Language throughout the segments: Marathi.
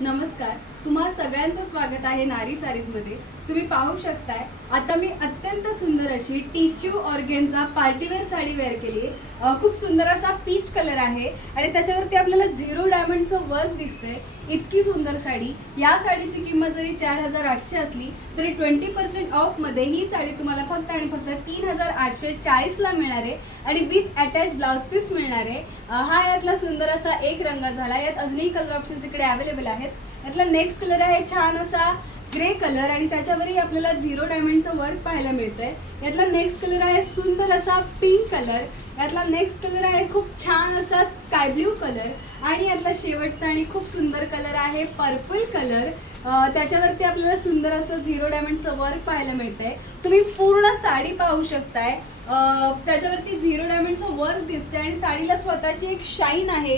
नमस्कार. तुम्हा सगळ्यांचं स्वागत आहे नारी सारीजमध्ये. तुम्ही पाहू शकताय. आता मी अत्यंत सुंदर अशी टिश्यू ऑर्गेनचा पार्टीवेअर साडी वेअर केली खूप सुंदर असा पीच कलर आहे. आणि त्याच्यावरती आपल्याला झिरो डायमंडचं वर्क दिसतंय. इतकी सुंदर साडी. या साडीची किंमत जरी चार हजार आठशे असली तरी ट्वेंटी पर्सेंट ऑफमध्ये ही साडी तुम्हाला फक्त आणि फक्त तीन हजार आठशे चाळीसला मिळणार आहे. आणि विथ अटॅच ब्लाउज पीस मिळणार आहे. हा यातला सुंदर असा एक रंग झाला. यात अजूनही कलर ऑप्शन्स इकडे अवेलेबल आहेत. यातला नेक्स्ट कलर आहे छान असा ग्रे कलर आणि त्याच्यावरही आपल्याला झिरो डायमंडचं वर्क पाहायला मिळतंय. यातला नेक्स्ट कलर आहे सुंदर असा पिंक कलर यातला नेक्स्ट कलर आहे खूप छान असा स्काय ब्ल्यू कलर आणि यातला शेवटचा आणि खूप सुंदर कलर आहे पर्पल कलर त्याच्यावरती आपल्याला सुंदर असं झिरो डायमंडचं वर्क पाहायला मिळतंय. तुम्ही पूर्ण साडी पाहू शकताय. त्याच्यावरती झिरो डायमंडचं वर्क दिसतंय आणि साडीला स्वतःची एक शाईन आहे.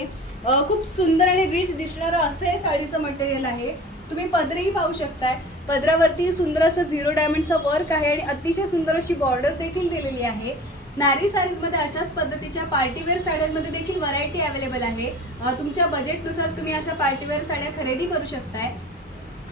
खूप सुंदर आणि रिच दिसणारं असं हे साडीचं मटेरियल आहे. तुम्ही पदरही पाहू शकताय. पदरावरती सुंदर असं झिरो डायमंडचा वर्क आहे आणि अतिशय सुंदर अशी बॉर्डर देखील दिलेली आहे. नारी साडीजमध्ये अशाच पद्धतीच्या पार्टीवेअर साड्यांमध्ये देखील व्हरायटी अवेलेबल आहे. तुमच्या बजेटनुसार तुम्ही अशा पार्टीवेअर साड्या खरेदी करू शकताय.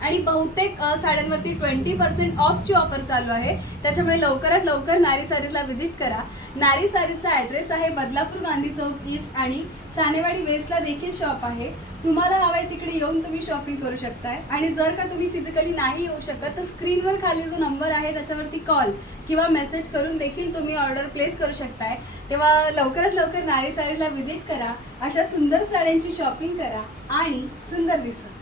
आणि बहुतेक साड्यांवरती ट्वेंटी पर्सेंट ऑफची ऑफर चालू आहे. त्याच्यामुळे लवकरात लवकर नारी सारीजला व्हिजिट करा. नारी सारीजचा ॲड्रेस आहे बदलापूर गांधी चौक ईस्ट आणि सानेवाडी वेस्टला देखील शॉप आहे. तुम्हाला हवं आहे तिकडे येऊन तुम्ही शॉपिंग करू शकताय. आणि जर का तुम्ही फिजिकली नाही येऊ शकत तर स्क्रीनवर खाली जो नंबर आहे त्याच्यावरती कॉल किंवा मेसेज करून देखील तुम्ही ऑर्डर प्लेस करू शकताय. तेव्हा लवकरात लवकर नारी सारीला व्हिजिट करा. अशा सुंदर साड्यांची शॉपिंग करा. आणि सुंदर दिसा